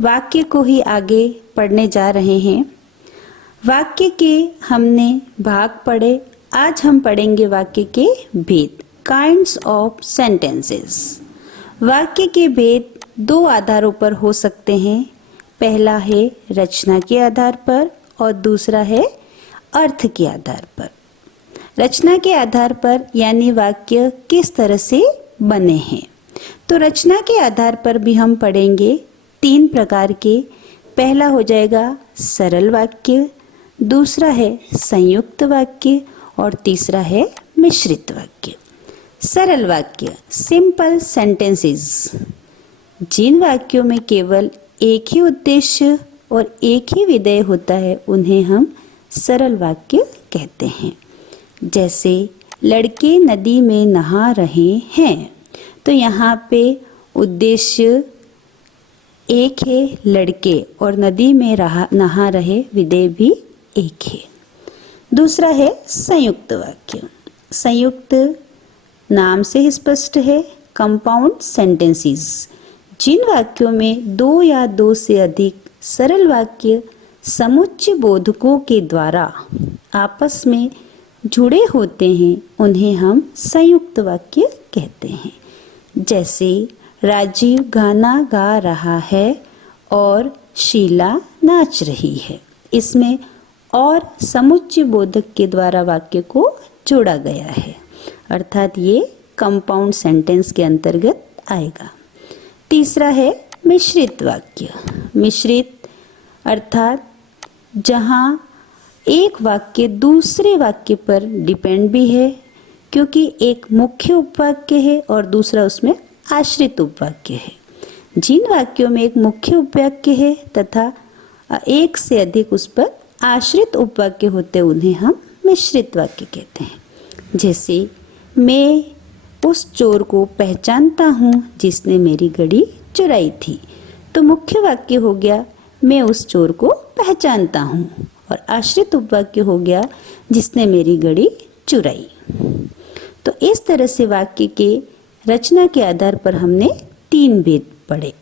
वाक्य को ही आगे पढ़ने जा रहे हैं। वाक्य के हमने भाग पढ़े, आज हम पढ़ेंगे वाक्य के भेद, काइंड्स ऑफ सेंटेंसेस। वाक्य के भेद दो आधारों पर हो सकते हैं। पहला है रचना के आधार पर और दूसरा है अर्थ के आधार पर। रचना के आधार पर यानी वाक्य किस तरह से बने हैं। तो रचना के आधार पर भी हम पढ़ेंगे तीन प्रकार के। पहला हो जाएगा सरल वाक्य, दूसरा है संयुक्त वाक्य और तीसरा है मिश्रित वाक्य। सरल वाक्य, सिंपल सेंटेंसेस, जिन वाक्यों में केवल एक ही उद्देश्य और एक ही विधेय होता है उन्हें हम सरल वाक्य कहते हैं। जैसे लड़के नदी में नहा रहे हैं, तो यहाँ पे उद्देश्य एक है लड़के और नदी में नहा रहे विधेय भी एक है। दूसरा है संयुक्त वाक्य। संयुक्त नाम से ही स्पष्ट है, कंपाउंड सेंटेंसेस, जिन वाक्यों में दो या दो से अधिक सरल वाक्य समुच्चय बोधकों के द्वारा आपस में जुड़े होते हैं उन्हें हम संयुक्त वाक्य कहते हैं। जैसे राजीव गाना गा रहा है और शीला नाच रही है, इसमें और समुच्चय बोधक के द्वारा वाक्य को जोड़ा गया है, अर्थात ये कंपाउंड सेंटेंस के अंतर्गत आएगा। तीसरा है मिश्रित वाक्य। मिश्रित अर्थात जहाँ एक वाक्य दूसरे वाक्य पर डिपेंड भी है, क्योंकि एक मुख्य उपवाक्य है और दूसरा उसमें आश्रित उपवाक्य है। जिन वाक्यों में एक मुख्य उपवाक्य है तथा एक से अधिक उस पर आश्रित उपवाक्य होते हैं उन्हें हम मिश्रित वाक्य कहते हैं। जैसे मैं उस चोर को पहचानता हूँ जिसने मेरी घड़ी चुराई थी, तो मुख्य वाक्य हो गया मैं उस चोर को पहचानता हूँ और आश्रित उपवाक्य हो गया जिसने मेरी घड़ी चुराई। तो इस तरह से वाक्य के रचना के आधार पर हमने तीन भेद पढ़े।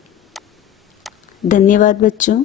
धन्यवाद बच्चों।